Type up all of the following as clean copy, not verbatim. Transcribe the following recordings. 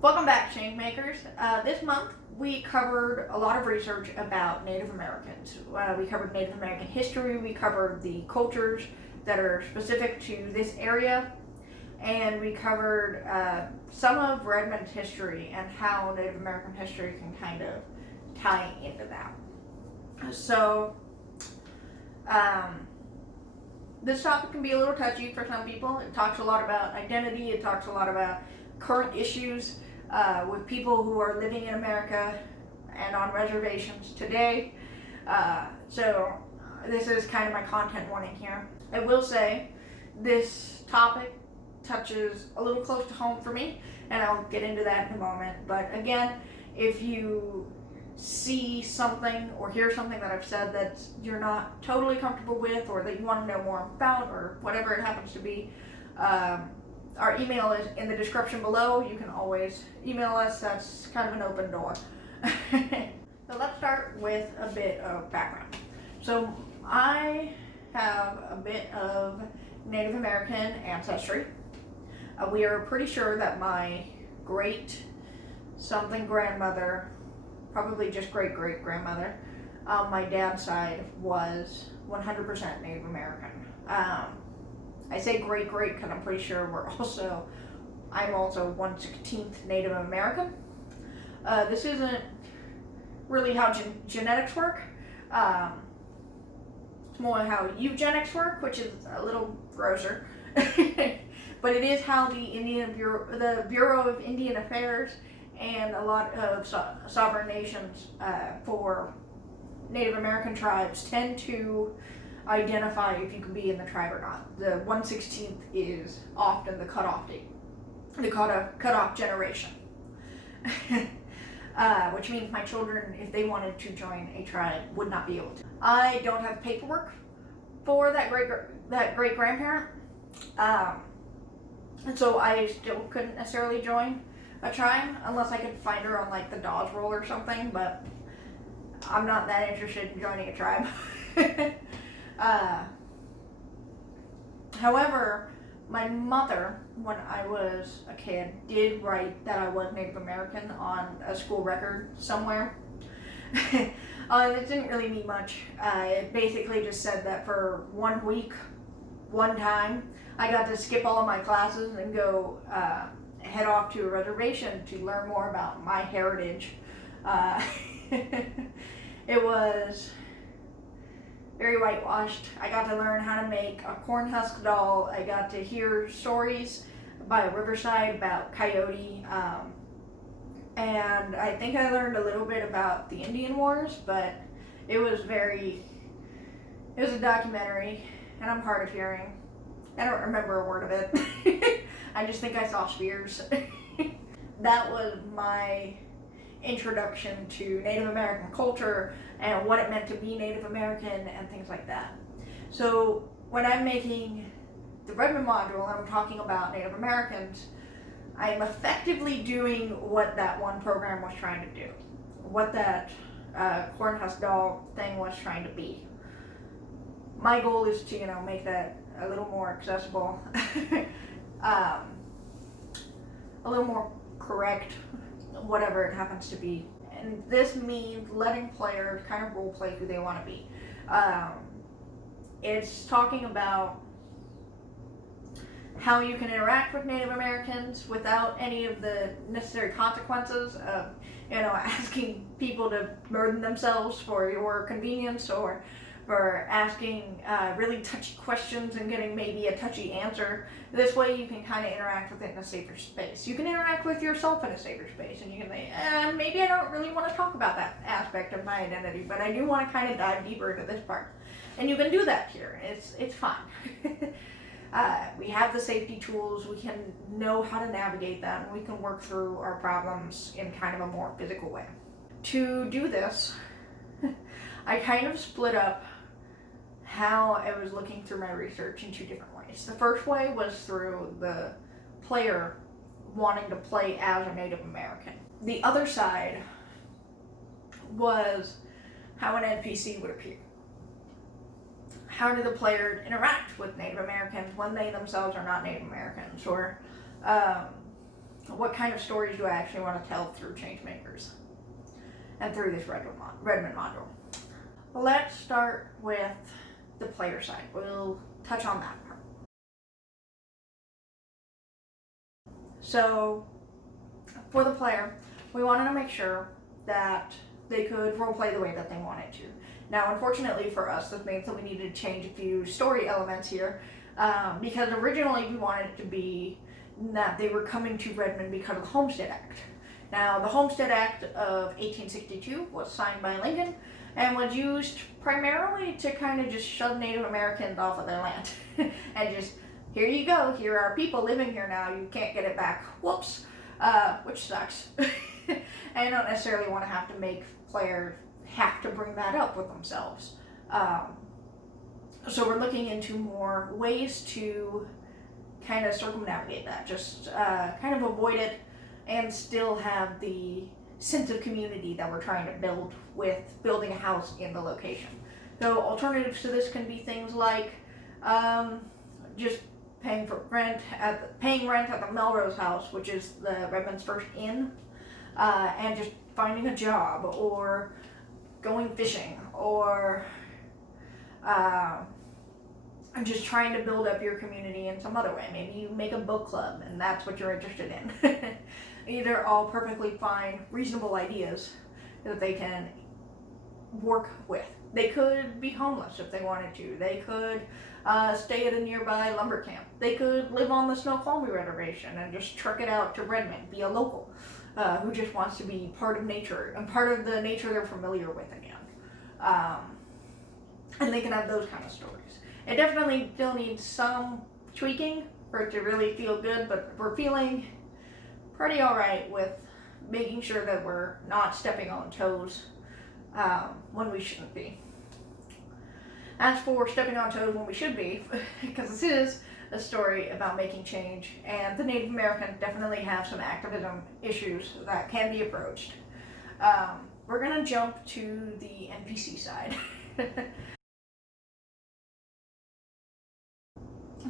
Welcome back, ChangeMakers. This month we covered a lot of research about Native Americans. We covered Native American history, we covered the cultures that are specific to this area, and we covered some of Redmond's history and how Native American history can kind of tie into that. So, this topic can be a little touchy for some people. It talks a lot about identity, it talks a lot about current issues with people who are living in America and on reservations today. So this is kind of my content warning here. I will say this topic touches a little close to home for me, and I'll get into that in a moment. But again, if you see something or hear something that I've said that you're not totally comfortable with, or that you want to know more about, or whatever it happens to be, our email is in the description below. You can always email us. That's kind of an open door. So let's start with a bit of background. So I have a bit of Native American ancestry. We are pretty sure that my great something grandmother, probably just great great grandmother, on my dad's side was 100% Native American. I say great great because I'm pretty sure I'm also 1/16 Native American. This isn't really how genetics work. It's more how eugenics work, which is a little grosser. But it is how the Bureau of Indian Affairs and a lot of sovereign nations for Native American tribes tend to identify if you can be in the tribe or not. The 1/16th is often the cutoff date, the cutoff generation. Which means my children, if they wanted to join a tribe, would not be able to. I don't have paperwork for that great grandparent, and so I still couldn't necessarily join a tribe unless I could find her on like the Dawes roll or something. But I'm not that interested in joining a tribe. However, my mother, when I was a kid, did write that I was Native American on a school record somewhere. It didn't really mean much. It basically just said that for 1 week, one time, I got to skip all of my classes and go head off to a reservation to learn more about my heritage. It was very whitewashed. I got to learn how to make a corn husk doll. I got to hear stories by a riverside about coyote. And I think I learned a little bit about the Indian Wars, but it was a documentary, and I'm hard of hearing. I don't remember a word of it. I just think I saw spears. That was my introduction to Native American culture and what it meant to be Native American and things like that. So when I'm making the Redmond module and I'm talking about Native Americans, I'm effectively doing what that one program was trying to do, what that cornhusk doll thing was trying to be. My goal is to, make that a little more accessible, a little more correct, whatever it happens to be. And this means letting players kind of role play who they want to be. It's talking about how you can interact with Native Americans without any of the necessary consequences of, asking people to burden themselves for your convenience, or for asking really touchy questions and getting maybe a touchy answer. This way you can kind of interact with it in a safer space. You can interact with yourself in a safer space, and you can say, maybe I don't really want to talk about that aspect of my identity, but I do want to kind of dive deeper into this part. And you can do that here. It's fine. We have the safety tools. We can know how to navigate that, and we can work through our problems in kind of a more physical way. To do this, I kind of split up how I was looking through my research in two different ways. The first way was through the player wanting to play as a Native American. The other side was how an NPC would appear. How do the players interact with Native Americans when they themselves are not Native Americans? Or what kind of stories do I actually want to tell through ChangeMakers and through this Redmond module. Let's start with the player side. We'll touch on that part. So for the player, we wanted to make sure that they could roleplay the way that they wanted to. Now, unfortunately for us, this means that we needed to change a few story elements here, because originally we wanted it to be that they were coming to Redmond because of the Homestead Act. Now, the Homestead Act of 1862 was signed by Lincoln and was used primarily to kind of just shove Native Americans off of their land and just, here you go, here are people living here now, you can't get it back, whoops, which sucks. And I don't necessarily want to have to make players have to bring that up with themselves. So we're looking into more ways to kind of circumnavigate that, just kind of avoid it and still have the sense of community that we're trying to build with building a house in the location. So alternatives to this can be things like just paying rent at the Melrose House, which is the Redmond's first inn, and just finding a job or going fishing or just trying to build up your community in some other way. Maybe you make a book club and that's what you're interested in. These are all perfectly fine, reasonable ideas that they can work with. They could be homeless if they wanted to. They could stay at a nearby lumber camp. They could live on the Snoqualmie Reservation and just truck it out to Redmond, be a local who just wants to be part of nature and part of the nature they're familiar with again. And they can have those kind of stories. It definitely still needs some tweaking for it to really feel good, but we're feeling pretty alright with making sure that we're not stepping on toes when we shouldn't be. As for stepping on toes when we should be, because this is a story about making change, and the Native Americans definitely have some activism issues that can be approached. We're going to jump to the NPC side.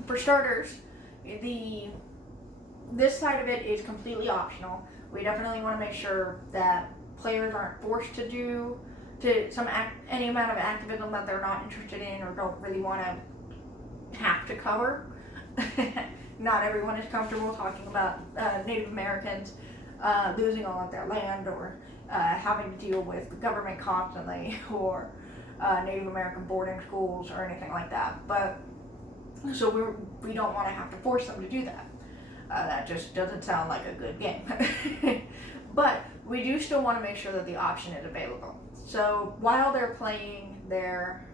For starters, this side of it is completely optional. We definitely want to make sure that players aren't forced to do any amount of activism that they're not interested in or don't really want to have to cover. Not everyone is comfortable talking about Native Americans losing all of their land or having to deal with the government constantly or Native American boarding schools or anything like that. But so we don't want to have to force them to do that. That just doesn't sound like a good game. But we do still want to make sure that the option is available. So while they're playing their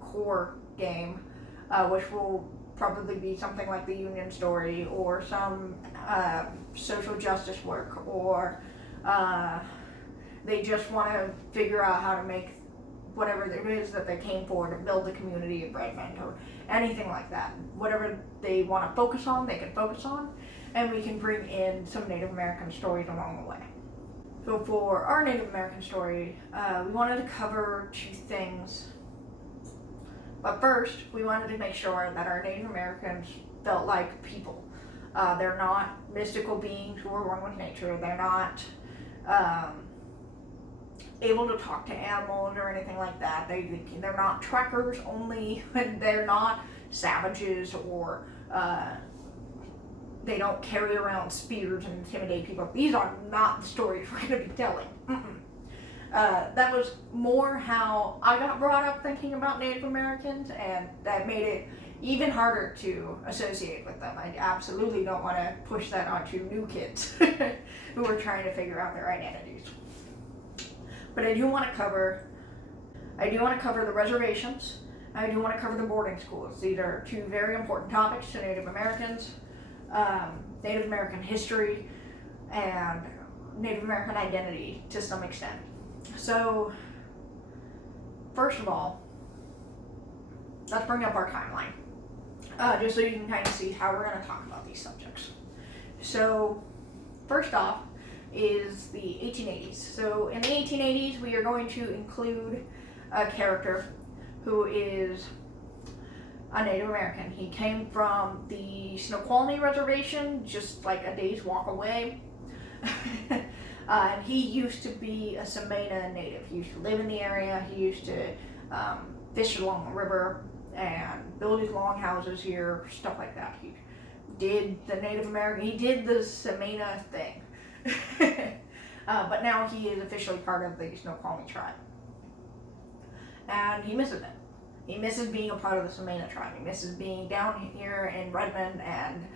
core game, which will probably be something like the Union story or some social justice work, or they just want to figure out how to make whatever it is that they came for to build the community of Redmond or anything like that. Whatever they want to focus on, they can focus on, and we can bring in some Native American stories along the way. So for our Native American story, we wanted to cover two things. But first, we wanted to make sure that our Native Americans felt like people. They're not mystical beings who are one with nature. They're not able to talk to animals or anything like that. They're not trekkers only. They're not savages, or they don't carry around spears and intimidate people. These are not the stories we're going to be telling. That was more how I got brought up thinking about Native Americans, and that made it even harder to associate with them. I absolutely don't want to push that onto new kids who are trying to figure out their identities. But I do want to cover the reservations. I do want to cover the boarding schools. These are two very important topics to Native Americans, Native American history, and Native American identity to some extent. So, first of all, let's bring up our timeline, just so you can kind of see how we're going to talk about these subjects. So, first off is the 1880s. So, in the 1880s, we are going to include a character who is a Native American. He came from the Snoqualmie Reservation, just like a day's walk away. And he used to be a Semena native. He used to live in the area. He used to fish along the river and build his long houses here, stuff like that. He did the Native American, he did the Semena thing. But now he is officially part of the Snoqualmie tribe. And he misses it. He misses being a part of the Semena tribe. He misses being down here in Redmond and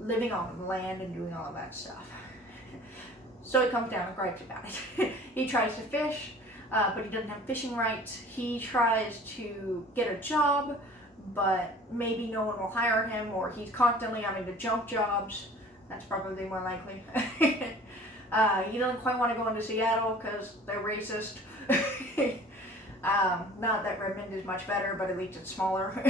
living on the land and doing all of that stuff. So he comes down and gripes about it. He tries to fish, but he doesn't have fishing rights. He tries to get a job, but maybe no one will hire him, or he's constantly having to jump jobs. That's probably more likely. He doesn't quite want to go into Seattle because they're racist. Not that Redmond is much better, but at least it's smaller.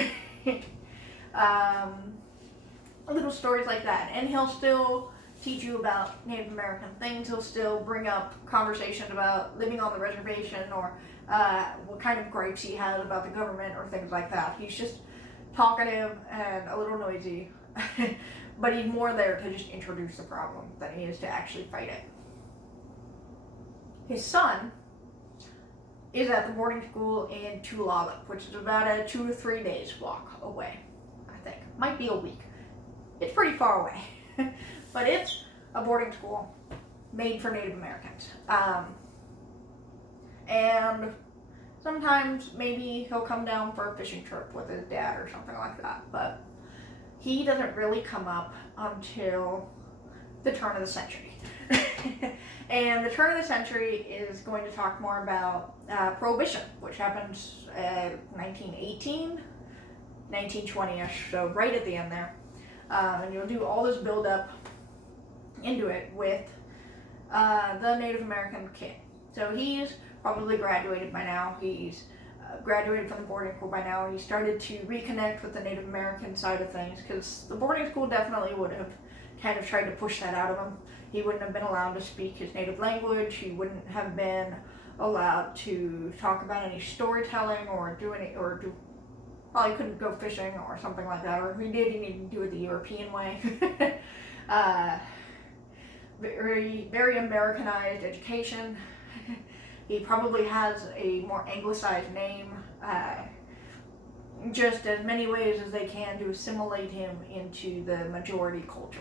Little stories like that. And he'll still teach you about Native American things. He'll still bring up conversation about living on the reservation, or what kind of gripes he has about the government or things like that. He's just talkative and a little noisy, but he's more there to just introduce the problem than he is to actually fight it. His son is at the boarding school in Tulalip, which is about a 2 to 3 days walk away, I think. Might be a week. It's pretty far away. But it's a boarding school made for Native Americans. And sometimes maybe he'll come down for a fishing trip with his dad or something like that. But he doesn't really come up until the turn of the century. And the turn of the century is going to talk more about Prohibition, which happens 1918, 1920-ish, so right at the end there. And you'll do all this build-up into it with the Native American kid. So he's probably graduated by now. He's graduated from the boarding school by now. He started to reconnect with the Native American side of things, because the boarding school definitely would have kind of tried to push that out of him. He wouldn't have been allowed to speak his native language. He wouldn't have been allowed to talk about any storytelling or probably couldn't go fishing or something like that. Or if he did, he needed to do it the European way. Very, very Americanized education. He probably has a more anglicized name, just as many ways as they can to assimilate him into the majority culture.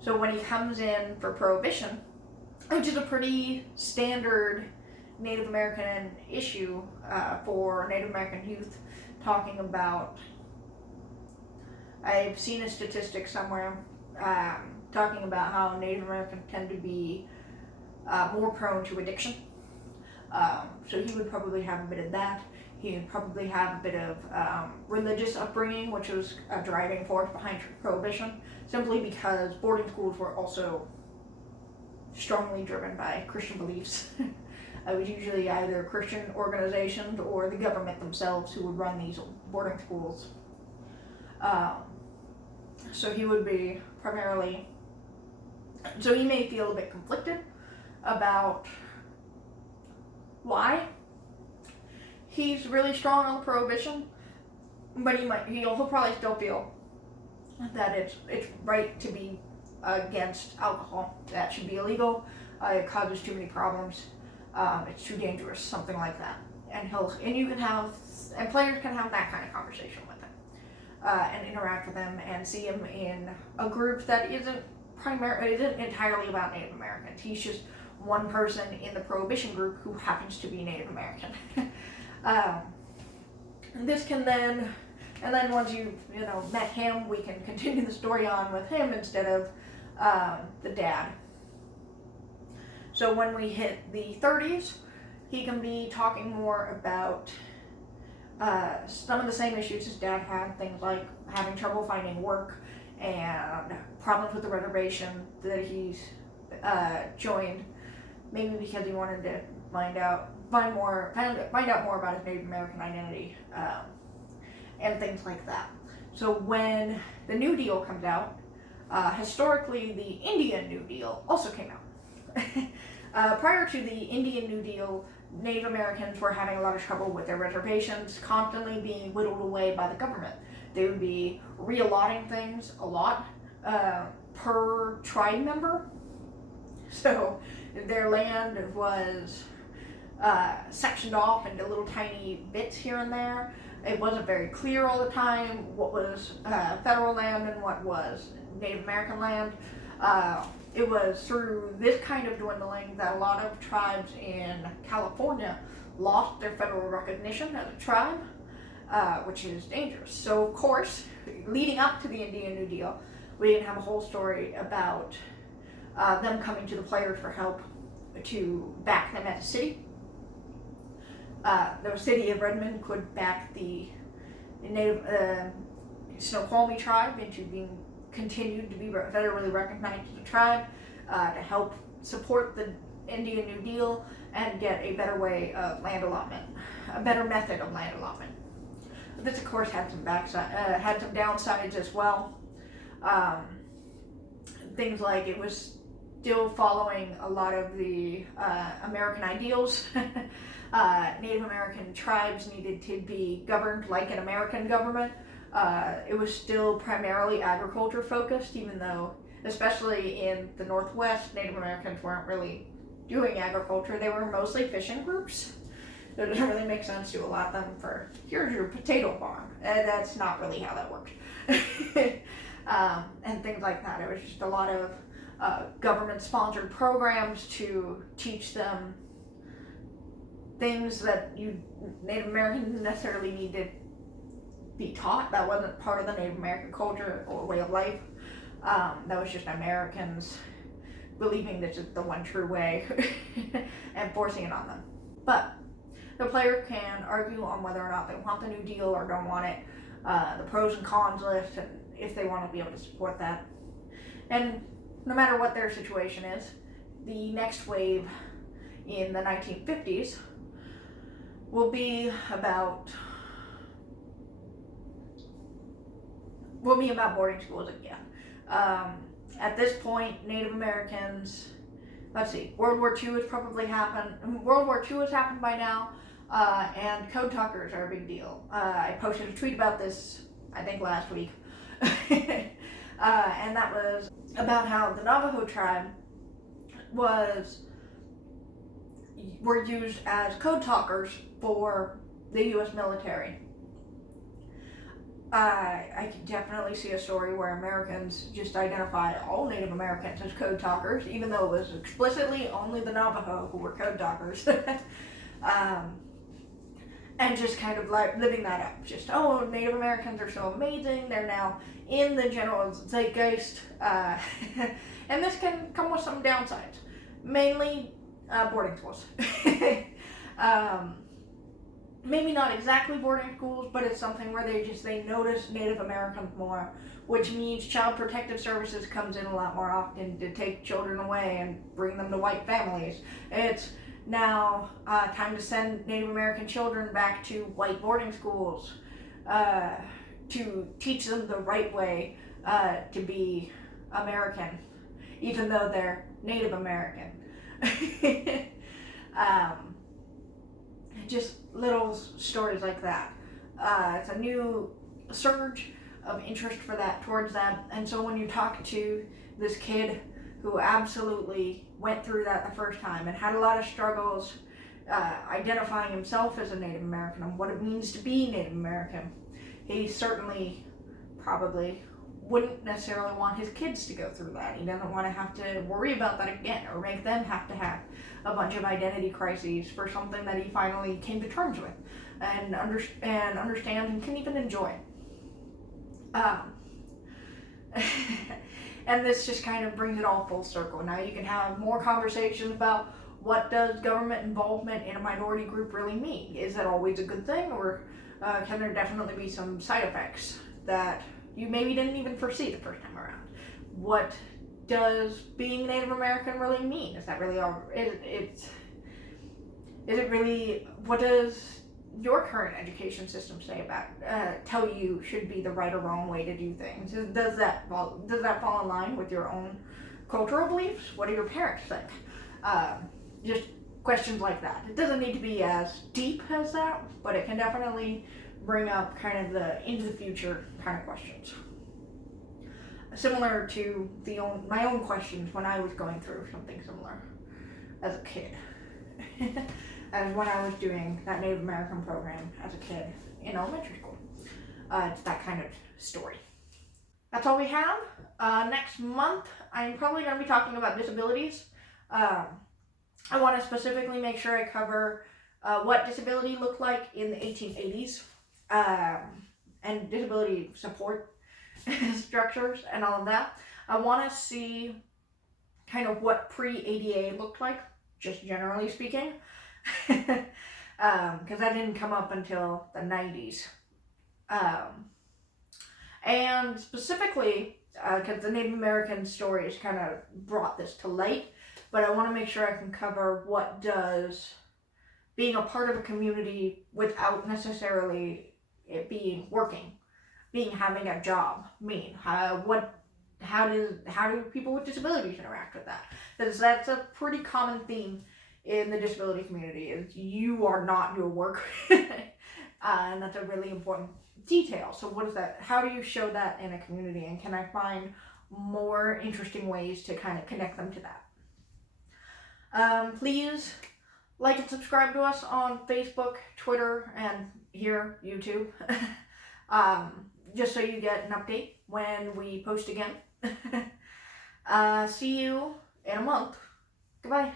So when he comes in for Prohibition, which is a pretty standard Native American issue for Native American youth, talking about, I've seen a statistic somewhere talking about how Native Americans tend to be more prone to addiction. So he would probably have a bit of that. He would probably have a bit of religious upbringing, which was a driving force behind Prohibition, simply because boarding schools were also strongly driven by Christian beliefs. It was usually either Christian organizations or the government themselves who would run these boarding schools. So he would be primarily, so he may feel a bit conflicted about why he's really strong on Prohibition, but he'll probably still feel that it's right to be against alcohol. That should be illegal. It causes too many problems. It's too dangerous, something like that. And players can have that kind of conversation with him, and interact with him, and see him in a group that isn't entirely about Native Americans. He's just one person in the Prohibition group who happens to be Native American. This can then, and then once you've met him, we can continue the story on with him instead of the dad. So when we hit the 30s, he can be talking more about some of the same issues his dad had, things like having trouble finding work and problems with the reservation that he's joined, maybe because he wanted to find out more about his Native American identity, and things like that. So when the New Deal comes out, historically the Indian New Deal also came out. Prior to the Indian New Deal, Native Americans were having a lot of trouble with their reservations constantly being whittled away by the government. They would be reallocating things a lot per tribe member. So their land was sectioned off into little tiny bits here and there. It wasn't very clear all the time what was federal land and what was Native American land. It was through this kind of dwindling that a lot of tribes in California lost their federal recognition as a tribe, which is dangerous. So, of course, leading up to the Indian New Deal, we didn't have a whole story about them coming to the players for help to back them as a city. The city of Redmond could back the Native Snoqualmie tribe into being continued to be federally recognized as a tribe, to help support the Indian New Deal and get a better way of land allotment, a better method of land allotment. This, of course, had some downsides as well. Things like it was still following a lot of the American ideals. Native American tribes needed to be governed like an American government. It was still primarily agriculture focused, even though, especially in the Northwest, Native Americans weren't really doing agriculture. They were mostly fishing groups. So it doesn't really make sense to allot them for, here's your potato farm. That's not really how that worked. And things like that. It was just a lot of government-sponsored programs to teach them things that Native Americans didn't necessarily need to be taught. That wasn't part of the Native American culture or way of life. That was just Americans believing this is the one true way and forcing it on them. But the player can argue on whether or not they want the New Deal or don't want it, the pros and cons list, and if they want to be able to support that. And no matter what their situation is, the next wave in the 1950s will be about boarding schools again. At this point, Native Americans, World War II has probably happened. World War II has happened by now, and code talkers are a big deal. I posted a tweet about this, I think last week, and that was about how the Navajo tribe were used as code talkers for the U.S. military. I can definitely see a story where Americans just identify all Native Americans as code talkers, even though it was explicitly only the Navajo who were code talkers. And just kind of like living that up. Just, oh, Native Americans are so amazing, they're now in the general zeitgeist. And this can come with some downsides. Mainly boarding schools. Maybe not exactly boarding schools, but it's something where they notice Native Americans more, which means Child Protective Services comes in a lot more often to take children away and bring them to white families. It's now time to send Native American children back to white boarding schools to teach them the right way to be American, even though they're Native American. Just little stories like that. It's a new surge of interest towards that. And so when you talk to this kid who absolutely went through that the first time and had a lot of struggles identifying himself as a Native American and what it means to be Native American, he certainly probably wouldn't necessarily want his kids to go through that. He doesn't want to have to worry about that again or make them have to have a bunch of identity crises for something that he finally came to terms with and understands and can even enjoy. And this just kind of brings it all full circle. Now you can have more conversations about what does government involvement in a minority group really mean? Is that always a good thing, or can there definitely be some side effects that you maybe didn't even foresee the first time around? What does being Native American really mean? Is that really all? Is it really? What does your current education system say about tell you should be the right or wrong way to do things? Does that fall in line with your own cultural beliefs? What do your parents think? Just questions like that. It doesn't need to be as deep as that, but it can definitely bring up kind of the into the future kind of questions. Similar to my own questions when I was going through something similar as a kid. As when I was doing that Native American program as a kid in elementary school. It's that kind of story. That's all we have. Next month, I'm probably going to be talking about disabilities. I want to specifically make sure I cover what disability looked like in the 1880s and disability support structures and all of that. I want to see kind of what pre-ADA looked like, just generally speaking, because that didn't come up until the 90s. And specifically, because the Native American stories kind of brought this to light, but I want to make sure I can cover what does being a part of a community without necessarily it being having a job mean. How do people with disabilities interact with that? Because that's a pretty common theme in the disability community, is you are not your work. And that's a really important detail. So what is that? How do you show that in a community? And can I find more interesting ways to kind of connect them to that? Please like and subscribe to us on Facebook, Twitter, and here, YouTube. Just so you get an update when we post again. See you in a month. Goodbye.